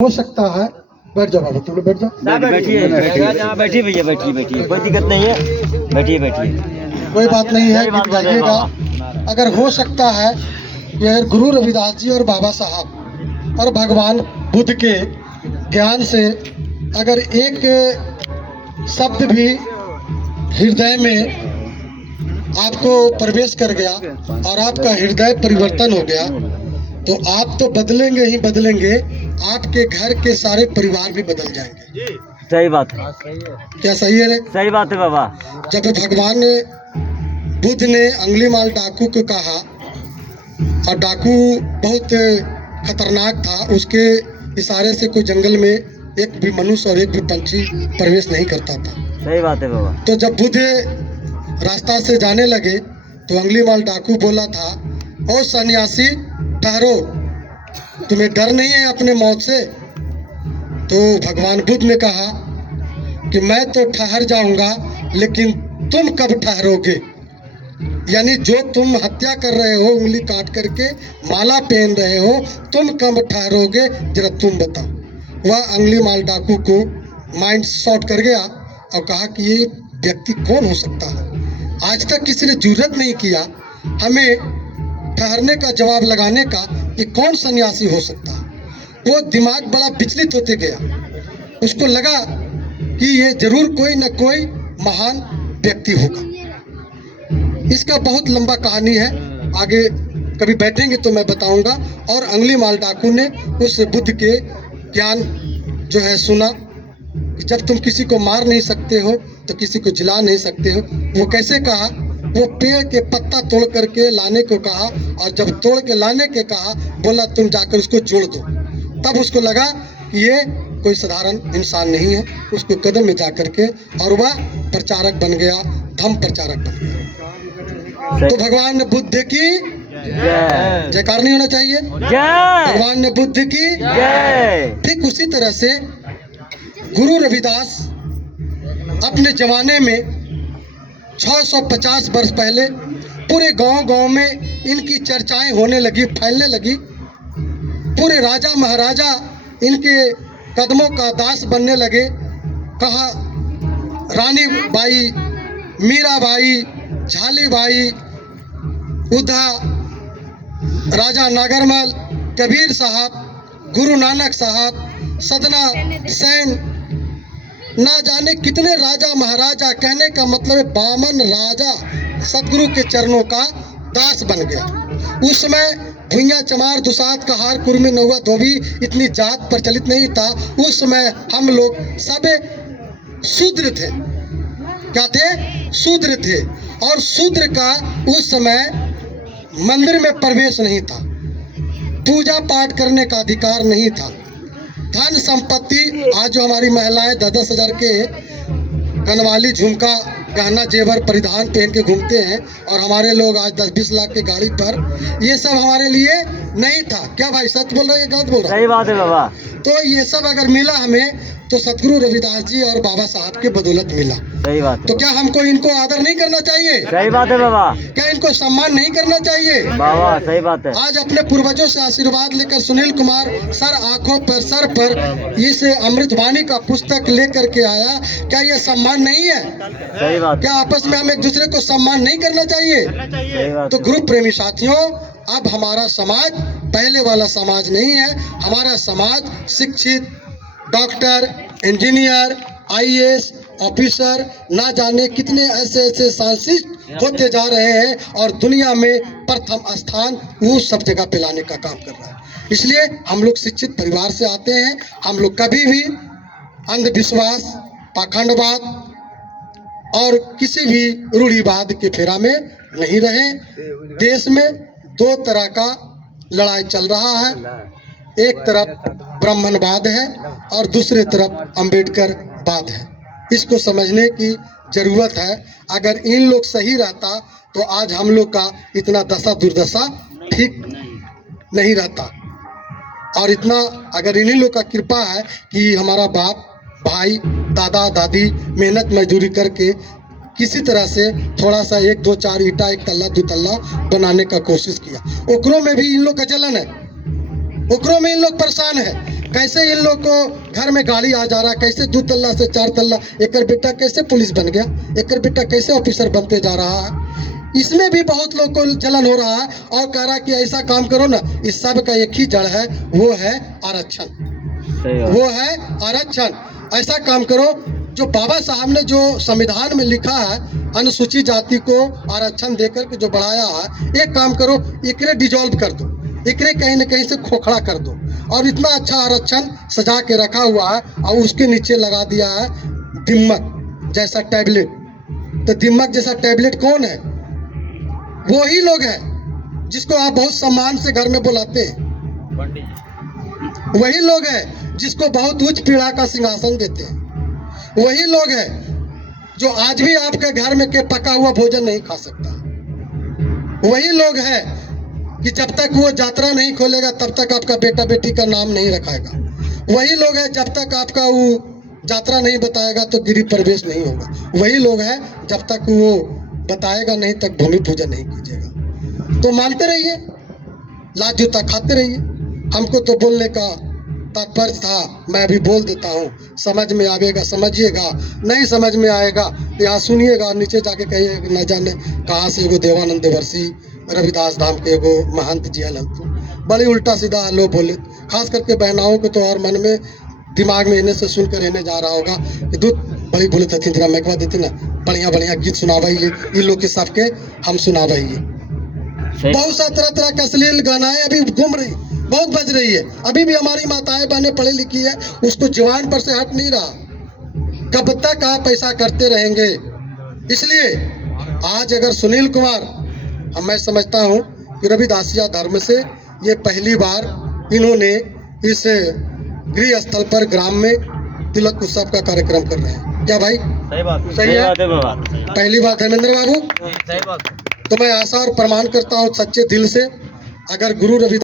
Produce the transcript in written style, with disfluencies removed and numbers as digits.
हो सकता है। बैठ जाओ बाबू, तुम लोग बैठ जाओ। बैठिए बैठिए भैया, बैठिए कोई दिक्कत नहीं है, बैठिए। कोई बात नहीं है, सही बात गीत बात है गाइएगा। अगर हो सकता है, यह गुरु रविदास जी और बाबा साहब और भगवान बुद्ध के ज्ञान से अगर एक शब्द भी हृदय में आपको प्रवेश कर गया और आपका हृदय परिवर्तन हो गया, तो आप तो बदलेंगे ही बदलेंगे, आपके घर के सारे परिवार भी बदल जाएंगे। सही बात है, क्या सही है रे? सही बात है बाबा। जब भगवान बुद्ध ने अंगुलीमाल डाकू को कहा, और डाकू बहुत खतरनाक था, उसके इशारे से कोई जंगल में एक भी मनुष्य और एक भी पंछी प्रवेश नहीं करता था। सही बात है बाबा। तो जब बुद्ध रास्ता से जाने लगे तो अंगुलीमाल डाकू बोला था, ओ सन्यासी ठहरो, तुम्हें डर नहीं है अपने मौत से? तो भगवान बुद्ध ने कहा कि मैं तो ठहर जाऊंगा, लेकिन तुम कब ठहरोगे? यानी जो तुम हत्या कर रहे हो, उंगली काट करके माला पहन रहे हो, तुम कब ठहरोगे, जरा तुम बताओ। वह अंगुलीमाल डाकू को माइंड शॉर्ट कर गया और कहा कि ये व्यक्ति कौन हो सकता है? आज तक किसी ने जुर्रत नहीं किया हमें ठहरने का जवाब लगाने का, ये कौन सन्यासी हो सकता है? वो दिमाग बड़ा विचलित होते गया। उसको लगा कि ये जरूर कोई न कोई महान व्यक्ति होगा। इसका बहुत लंबा कहानी है, आगे कभी बैठेंगे तो मैं बताऊंगा। और अंगुलीमाल डाकू ने उस बुद्ध के ज्ञान जो है सुना कि जब तुम किसी को मार नहीं सकते हो तो किसी को जिला नहीं सकते हो। वो कैसे कहा? वो पेड़ के पत्ता तोड़ करके लाने को कहा, और जब तोड़ के लाने के कहा, बोला तुम जाकर उसको जोड़ दो। तब उसको लगा कि ये कोई साधारण इंसान नहीं है। उसको कदम में जा करके और वह प्रचारक बन गया, धम्म प्रचारक बन गया। तो भगवान बुद्ध की जयकार नहीं होना चाहिए? भगवान बुद्ध की जय। ठीक उसी तरह से गुरु रविदास अपने जमाने में 650 वर्ष पहले पूरे गांव-गांव में इनकी चर्चाएं होने लगी, फैलने लगी। पूरे राजा महाराजा इनके कदमों का दास बनने लगे। कहा रानी बाई, मीराबाई, झालीबाई, उधा, राजा नागरमल, कबीर साहब, गुरु नानक साहब, सदना सैन, ना जाने कितने राजा महाराजा, कहने का मतलब बामन राजा सतगुरु के चरणों का दास बन गया। उस समय भुइयां चमार दुसात कहार कुर्मी नौवा धोबी इतनी जात प्रचलित नहीं था। उस समय हम लोग सब शूद्र थे। क्या थे? शूद्र थे। और शूद्र का उस समय मंदिर में प्रवेश नहीं था, पूजा पाठ करने का अधिकार नहीं था। धन संपत्ति, आज जो हमारी महिलाएं 10-10 हजार के कनवाली, झुमका, गहना जेवर परिधान पहन के घूमते हैं, और हमारे लोग आज 10-20 लाख के गाड़ी पर, ये सब हमारे लिए नहीं था। क्या भाई सच बोल रहे हैं, गलत बोल रहे हैं? सही बात है बाबा। तो ये सब अगर मिला हमें तो सतगुरु रविदास जी और बाबा साहब के बदौलत मिला। सही बात है। तो क्या हमको इनको आदर नहीं करना चाहिए? सही बात है बाबा। क्या इनको सम्मान नहीं करना चाहिए? बाबा सही बात है। आज अपने पूर्वजों से आशीर्वाद लेकर सुनील कुमार सर आंखों पर सर पर इस अमृतवाणी का पुस्तक लेकर के आया। क्या ये सम्मान नहीं है? सही बात। क्या आपस में हम एक दूसरे को सम्मान नहीं करना चाहिए? सही बात। तो ग्रुप प्रेमी साथियों, अब हमारा समाज पहले वाला समाज नहीं है। हमारा समाज शिक्षित, डॉक्टर, इंजीनियर, आईएएस ऑफिसर, ना जाने कितने ऐसे साइंटिस्ट होते जा रहे हैं, और दुनिया में प्रथम स्थान वो सब जगह पे लाने का काम कर रहा है। इसलिए हम लोग शिक्षित परिवार से आते हैं। हम लोग कभी भी अंधविश्वास, पाखंडवाद और किसी भी रूढ़िवाद के फेरा में नहीं रहे। देश में दो तरह का लड़ाई चल रहा है। एक तरफ ब्राह्मणवाद है और दूसरे तरफ अंबेडकरवाद है। इसको समझने की जरूरत है। अगर इन लोग सही रहता तो आज हम लोग का इतना दशा दुर्दशा ठीक नहीं रहता। और इतना अगर इन्हीं लोग का कृपा है कि हमारा बाप, भाई, दादा, दादी मेहनत मजदूरी करके किसी तरह से थोड़ा सा 1-2-4 ईंटा, 1 तल्ला 2 तल्ला बनाने का कोशिश किया। ओकरों में भी इन लोग का जलन है, ओकरों में इन लोग परेशान है। कैसे इन लोग को घर में गाड़ी आ जा रहा है, कैसे 2 तल्ला से 4 तल्ला, एक बेटा कैसे पुलिस बन गया, एक बेटा कैसे ऑफिसर बनते जा रहा है। इसमें भी बहुत लोग को जलन हो रहा है और कह रहा है कि ऐसा काम करो ना। इस सब का एक ही जड़ है, वो है आरक्षण, सही बात। वो है आरक्षण। ऐसा काम करो जो बाबा साहब ने जो संविधान में लिखा है, अनुसूचित जाति को आरक्षण देकर के जो बढ़ाया है, एक काम करो, एकरे डिजॉल्व कर दो, एकरे कहीं न कहीं से खोखला कर दो। और इतना अच्छा आरक्षण सजा के रखा हुआ है और उसके नीचे लगा दिया है दिम्मक जैसा टैबलेट। तो दिम्मक जैसा टैबलेट कौन है? वो ही लोग हैं जिसको आप बहुत सम्मान से घर में बुलाते हैं, वही लोग हैं जिसको बहुत उच्च पीढ़ा का सिंहासन देते हैं, वही लोग हैं जो आज भी आपके घर में के पका हुआ भोजन नहीं खा सकता, वही लोग हैं कि जब तक वो यात्रा नहीं खोलेगा तब तक आपका बेटा बेटी का नाम नहीं रखाएगा, वही लोग हैं जब तक आपका वो यात्रा नहीं बताएगा तो गिरी प्रवेश नहीं होगा, वही लोग हैं जब तक वो बताएगा नहीं तक भूमि पूजन नहीं कीजिएगा। तो मानते रहिए, लात जूता खाते रहिए। हमको तो बोलने का तात्पर्य था, मैं अभी बोल देता हूँ, समझ में आएगा समझिएगा, नहीं समझ में आएगा यहाँ सुनिएगा, नीचे जाके कहिए न जाने कहाँ से एगो देवानंद देवर्षि रविदास धाम के एगो महंत जी हलंतु, बड़ी उल्टा सीधा लो बोले। खास करके बहनाओं को तो और मन में दिमाग में इन्हें से सुन कर रहने जा रहा होगा कि दूध बड़ी बोले थे जरा मैकवा देते ना, बढ़िया बढ़िया गीत सुनावाइए इन लोग के सबके, हम सुनावाइए। बहुत सा तरह तरह का अश्लील गानाएं अभी घूम रही, बहुत बज रही है। अभी भी हमारी माताएं बहनें पढ़ी लिखी है, उसको जवान पर से हट नहीं रहा। कब तक आप ऐसा करते रहेंगे? इसलिए आज अगर सुनील कुमार, मैं समझता हूँ कि रविदासिया धर्म से ये पहली बार इन्होंने इस गृह स्थल पर ग्राम में तिलक उत्सव का कार्यक्रम कर रहे हैं। क्या भाई सही बात, सही है? बात है बाबा। पहली बार धर्मेंद्र बाबू, सही बात। तो मैं आशा और प्रमाण करता हूँ सच्चे दिल से, अगर गुरु रवि